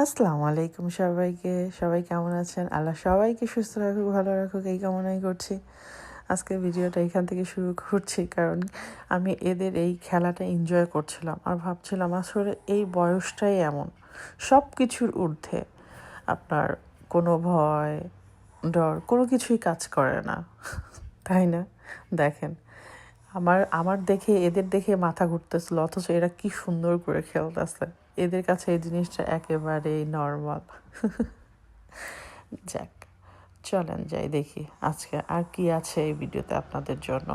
আসসালামু আলাইকুম সবাইকে। সবাই কেমন আছেন? আল্লাহ সবাইকে সুস্থ রাখুক, ভালো রাখুক এই কামনাই করছি। আজকের ভিডিওটা এখান থেকে শুরু করছি কারণ আমি এদের এই খেলাটা এনজয় করছিলাম আর ভাবছিলাম আসলে এই বয়সটাই এমন, সব কিছুর ঊর্ধ্বে আপনার কোনো ভয়, ডর কোনো কিছুই কাজ করে না, তাই না? দেখেন, আমার আমার দেখে এদের দেখে মাথা ঘুরতেছিল, অথচ এরা কি সুন্দর করে খেলতেছে। এদের কাছে এই জিনিসটা একেবারেই নর্মাল। যাক, চলেন যাই দেখি আজকে আর কি আছে এই ভিডিওতে আপনাদের জন্য।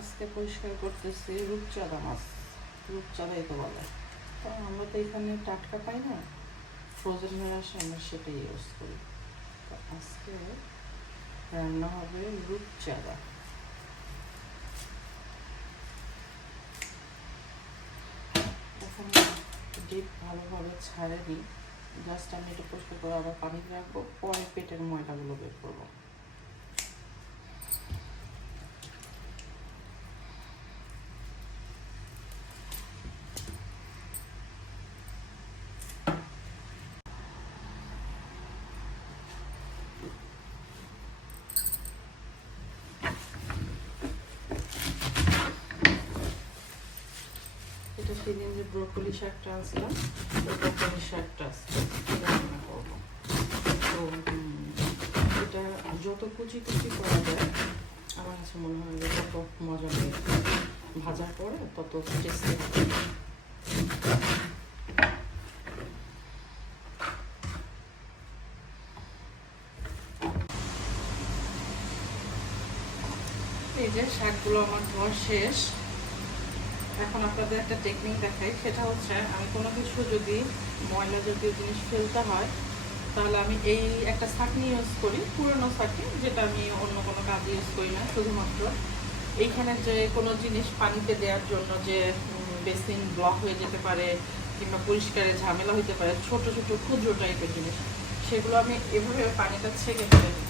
আজকে পরিষ্কার করতেছি রূপচাঁদা মাছ, রূপচাঁদাই তো বলে। তো আমরা তো এখানে টাটকা পাই না, ফ্রোজেন হয়ে আসে, আমরা সেটাই ইউজ করি। তো আজকে রান্না হবে রূপচাঁদা। এখন ডিপ ভালোভাবে ছাড়ে দিই, জাস্ট আমি এটা পরিষ্কার করে আবার পানিতে রাখবো, পরে পেটের ময়লাগুলো বের করবো। এটা সেদিন যে ব্রোকলি শাকটা আনছিলাম, ওই ব্রোকলি শাকটা রান্না করবো। তো এটা যত কুচি কুচি করা যায় আমার কাছে মনে হয় যে তত মজা লাগে, ভাজার পরে তত টেস্টি হবে। এই যে শাকগুলো আমার ধোয়া শেষ। এখন আপনাদের একটা টেকনিক দেখাই, সেটা হচ্ছে আমি কোনো কিছু যদি ময়লা জাতীয় জিনিস ফেলতে হয় তাহলে আমি এই একটা ছাঁকনি ইউজ করি, পুরনো ছাঁকনি, যেটা আমি অন্য কোনো কাজে ইউজ করি না। শুধুমাত্র এইখানে যে কোনো জিনিস পানিতে দেওয়ার জন্য যে বেসিন ব্লক হয়ে যেতে পারে কিংবা পরিষ্কারের ঝামেলা হতে পারে, ছোট ছোট ক্ষুদ্র টাইপের জিনিস, সেগুলো আমি এভাবে পানিটা ছেঁকে ফেলে দিই।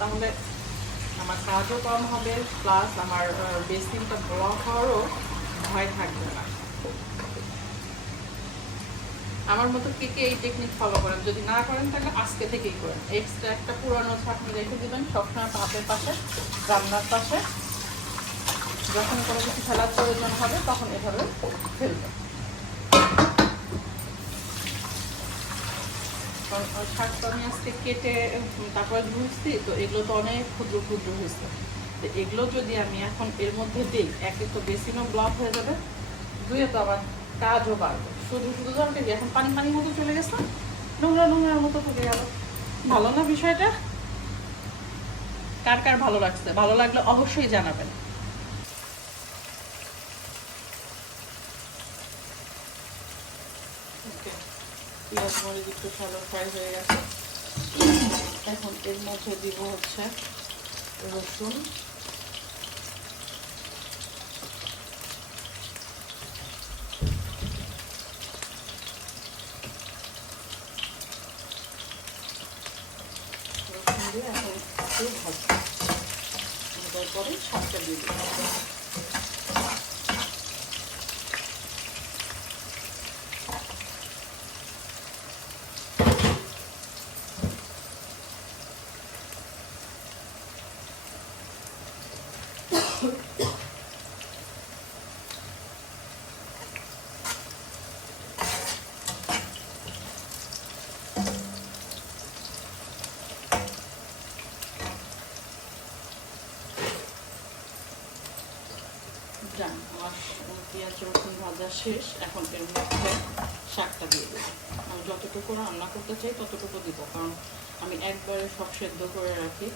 তাহলে আমার কাজও কম হবে, প্লাস আমার বেসিনটা ব্লক হওয়ারও ভয় থাকবে না। আমার মতো কে কে এই টেকনিক ফলো করেন? যদি না করেন তাহলে আজকে থেকেই করেন। এক্সট্রা একটা পুরানো ছাঁকনি রেখে দেবেন সবসময় ভাতের পাশে, রান্নার পাশে। যখন কোনো কিছু ফেলার প্রয়োজন হবে তখন এভাবে ফেলবেন। কারণ শাকটা আমি আজকে কেটে তারপরে ধুয়েছি, তো এগুলো তো অনেক ক্ষুদ্র ক্ষুদ্র হয়েছে। তো এগুলো যদি আমি এখন এর মধ্যে দিই, একে তো বেসিনও ব্লক হয়ে যাবে, দুয়ে তো আমার কাজও বাড়বে। শুধু শুধু ধরতে গিয়ে এখন পানি পানির মতো চলে গেছে, নোংরা নোংরার মতো থেকে গেল। ভালো না বিষয়টা? কার কার ভালো লাগছে? ভালো লাগলে অবশ্যই জানাবেন। পেঁয়াজ মরিচ একটু শ্যালো ফ্রাই হয়ে গেছে। এখন এর মধ্যে দিব হচ্ছে রসুন, দিয়ে এখন একটু ভাজবো, ভাজার পরে শাকটা দিয়ে দিব। যান, আমার পেঁয়াজ রসুন ভাজা শেষ। এখন এর মধ্যে শাকটা দিয়ে দেবো। আমি যতটুকু রান্না করতে চাই ততটুকু দিব, কারণ আমি একবারে সব সেদ্ধ করে রাখি।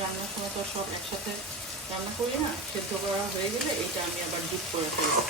রান্নার সময় তো সব একসাথে রান্না করি না, সেদ্ধ করা হয়ে গেলে এইটা আমি আবার ডিপ করে ফেলবো।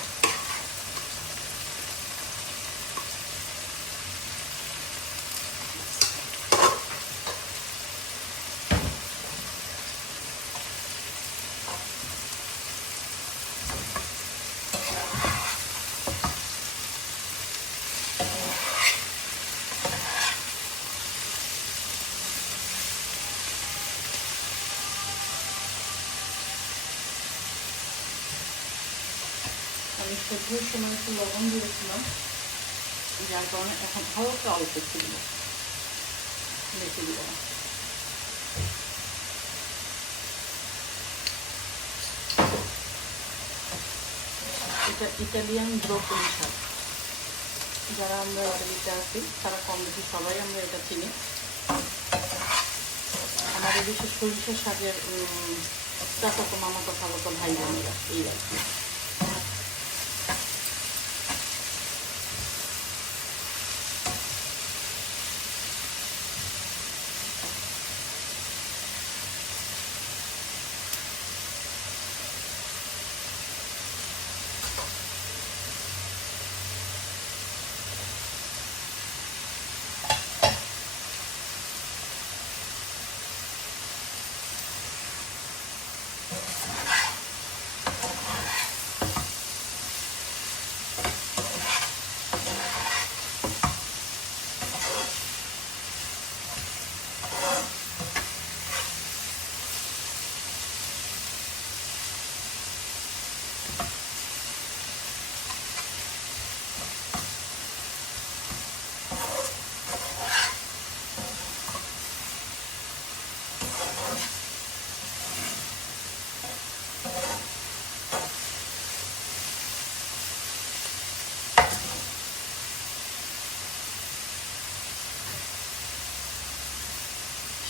আমি সেদ্ধর সময় একটু লবণ দিয়েছিলাম, যার কারণে এখন হালকা অল্প ছিল, বেশি দিব না। এটা ইটালিয়ান ব্রোকলি শাক। যারা আমরা ইটালিতে আছি তারা কম বেশি সবাই আমরা এটা চিনি। আমাদের দেশে সরিষার শাকের চাচাতো মামাতো খালাতো ভাই বোনেরা এই আর কি।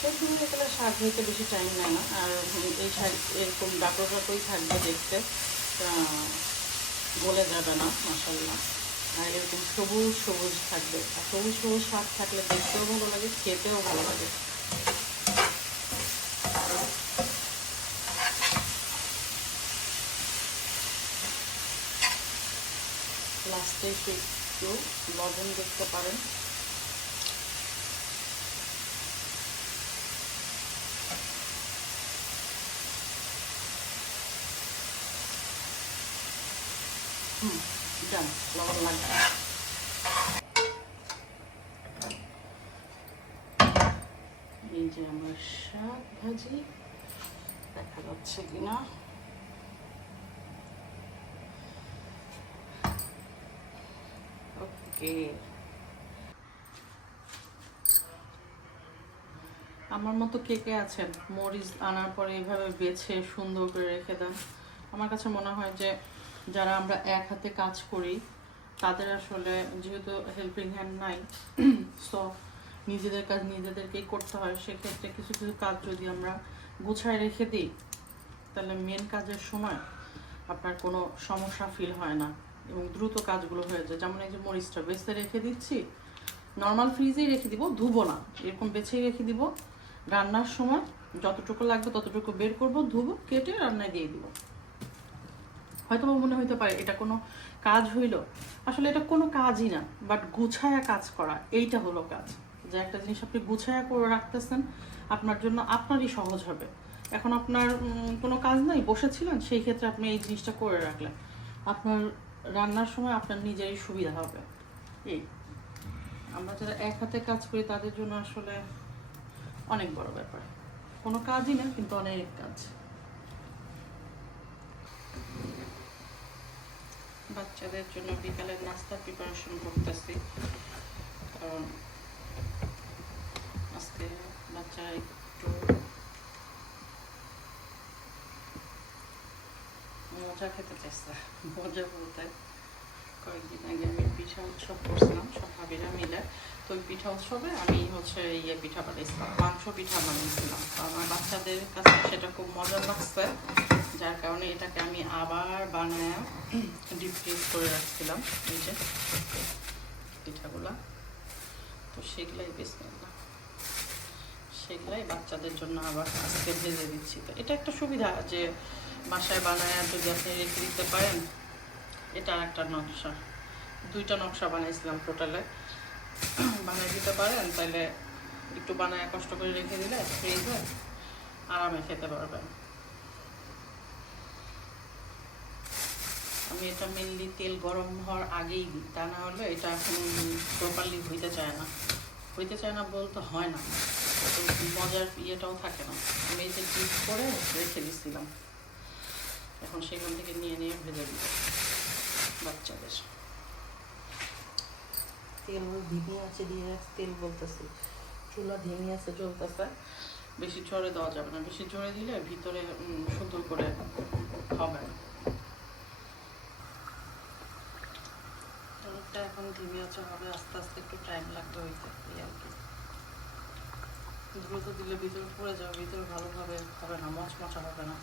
সেগুলো এগুলো শাক হইতে বেশি টাইম নেয় না, আর এই শাক এরকম ডাটো ডাটোই থাকবে দেখতে, গলে যাবে না মাশাআল্লাহ। আর এরকম সবুজ সবুজ থাকবে, আর সবুজ সবুজ শাক থাকলে দেখতেও ভালো লাগে, খেতেও ভালো লাগে। লাস্টে একটু লবণ দেখতে পারেন। ডান, লবণ লাগবে। এই যে আমার শাক ভাজি, দেখা যাচ্ছে কিনা। ওকে, আমার মতো কে কে আছেন মরিচ আনার পরে এইভাবে বেছে সুন্দর করে রেখে দেন? আমার কাছে মনে হয় যে যারা আমরা এক হাতে কাজ করি তাদের আসলে যেহেতু হেল্পিং হ্যান্ড নাই, সো নিজেদের কাজ নিজেদেরকেই করতে হয়। সেক্ষেত্রে কিছু কিছু কাজ যদি আমরা গুছায় রেখে দিই তাহলে মেন কাজের সময় আপনার কোনো সমস্যা ফিল হয় না এবং দ্রুত কাজগুলো হয়ে যায়। যেমন এই যে মরিচটা বেছে রেখে দিচ্ছি, নর্মাল ফ্রিজেই রেখে দিব, ধুবো না, এরকম বেছেই রেখে দিব। রান্নার সময় যতটুকু লাগবে ততটুকু বের করব, ধুবো, কেটে রান্নায় দিয়ে দিব। হয়তো মনে হইতে পারে এটা কোনো কাজ হইল, আসলে এটা কোনো কাজই না, বাট গুছায়া কাজ করা এইটা হলো কাজ। যে একটা জিনিস আপনি গুছায়া করে রাখতেছেন আপনার জন্য আপনারই সহজ হবে। এখন আপনার কোনো কাজ নাই, বসেছিলেন, সেই ক্ষেত্রে আপনি এই জিনিসটা করে রাখলেন, আপনার রান্নার সময় আপনার নিজেরই সুবিধা হবে। এই আমরা যারা এক হাতে কাজ করি তাদের জন্য আসলে অনেক বড় ব্যাপার, কোনো কাজই না কিন্তু অনেক কাজ। বাচ্চাদের জন্য বিকালের নাস্তার প্রিপারেশন করতেছি, কারণ আজকে বাচ্চারা একটু মজা খেতে চাইছে। মজা বলতে কয়েকদিন আগে আমি পিঠা উৎসব করছিলাম সব ভাবিরা মিলে, তো ওই পিঠা উৎসবে আমি পিঠা বানিয়েছিলাম, মাংস পিঠা বানিয়েছিলাম। তো আমার বাচ্চাদের কাছে সেটা খুব মজা লাগছে, যার কারণে এটাকে আমি আবার বানায় ডিপ ফ্রিজ করে রাখছিলাম। এই যে পিঠাগুলা, তো সেগুলাই বিসমিল্লাহ, সেগুলাই বাচ্চাদের জন্য আবার আজকে ভেজে দিচ্ছি। তো এটা একটা সুবিধা যে বাসায় বানায় যদি আপনি রেখে দিতে পারেন, এটা একটা নকশা। 2টা নকশা বানাইছিলাম টোটালে, বানিয়ে দিতে পারেন তাহলে একটু বানায় কষ্ট করে রেখে দিলে ফ্রিজে আরামে খেতে পারবেন। আমি এটা মেনলি তেল গরম হওয়ার আগেই দিই, তা না হলে এটা এখন প্রপারলি হইতে চায় না বলতে হয় না, তো মজার ইয়েটাও থাকে না। আমি এই যে ডিপ করে রেখে দিচ্ছিলাম, এখন সেখান থেকে নিয়ে ভেজে দিই বাচ্চাদের। তেল ধিমি আছে দিয়ে তেল বলতেছি, চুলা ধিমি আছে জ্বলতেছে, বেশি ঝরে দেওয়া যাবে না, বেশি ঝরে দিলে ভিতরে সুন্দর করে হবে না। তেলটা এখন ধিমি আছে হবে, আস্তে আস্তে একটু টাইম লাগবে হইতে, এই আর কি। দ্রুত দিলে ভিতরে পড়ে যাবে, ভিতরে ভালোভাবে হবে না, মচমচা হবে না।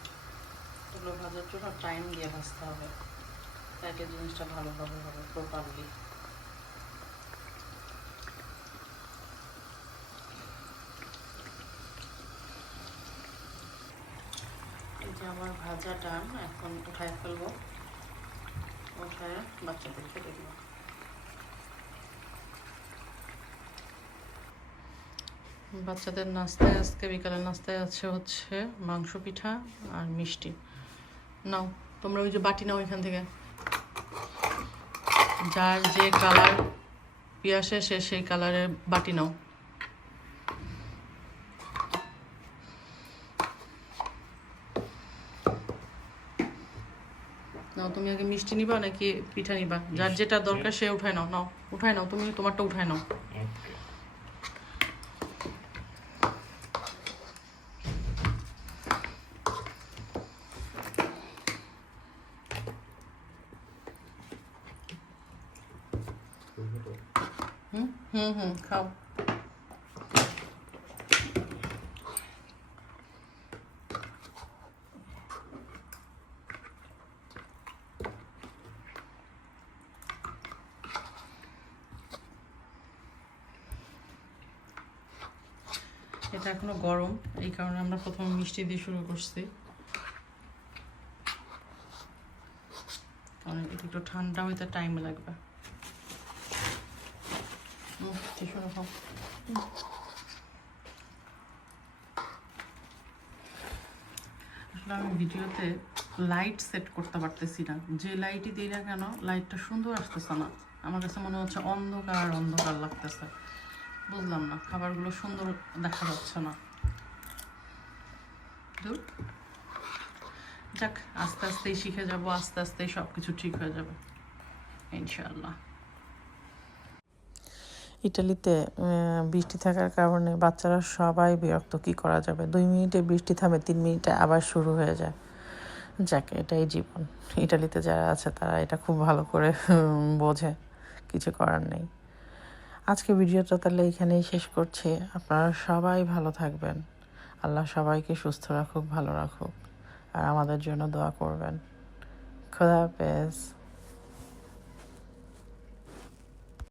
এগুলো ভাজার জন্য টাইম দিয়ে ভাজতে হবে, তাইলে জিনিসটা ভালোভাবে হবে প্রপারলি। এই যে আমার ভাজা ডান, এখন উঠায় ফেলবো, উঠায় বাচ্চাদের খেতে দিব। বাচ্চাদের নাস্তায় আজকে বিকালের নাস্তায় আছে হচ্ছে মাংস পিঠা আর মিষ্টি। নাও তোমরা ওই যে বাটি নাও এখান থেকে, যার যে কালার পিয়াসে সে সেই কালারের বাটি নাও। নাও তুমি আগে মিষ্টি নিবা নাকি পিঠা নিবা, যার যেটা দরকার সে উঠায় নাও। নাও উঠায় নাও, তুমি তোমারটা উঠায় নাও। খাও। এটা এখনো গরম, এই কারণে আমরা প্রথমে মিষ্টি দিয়ে শুরু করছি, কারণ এটা একটু ঠান্ডা হইতে টাইম লাগবে। শুরু হোক। আসলে আমি ভিডিওতে লাইট সেট করতে পারতেছি না, যে লাইটই দিই না কেন লাইটটা সুন্দর আসতেছে না, আমার কাছে মনে হচ্ছে অন্ধকার অন্ধকার লাগতেছে। বুঝলাম না, খাবারগুলো সুন্দর দেখা যাচ্ছে না। যাক, আস্তে আস্তেই শিখে যাব, আস্তে আস্তেই সব কিছু ঠিক হয়ে যাবে ইনশাআল্লাহ। ইটালিতে বৃষ্টি থাকার কারণে বাচ্চারা সবাই বিরক্ত, কি করা যাবে, 2 মিনিটে বৃষ্টি থামে, 3 মিনিটে আবার শুরু হয়ে যায়। যাক, এটাই জীবন। ইটালিতে যারা আছে তারা এটা খুব ভালো করে বোঝে, কিছু করার নেই। আজকে ভিডিওটা তাহলে এখানেই শেষ করছি। আপনারা সবাই ভালো থাকবেন, আল্লাহ সবাইকে সুস্থ রাখুক, ভালো রাখুক, আর আমাদের জন্য দোয়া করবেন। খোদা হাফেজ।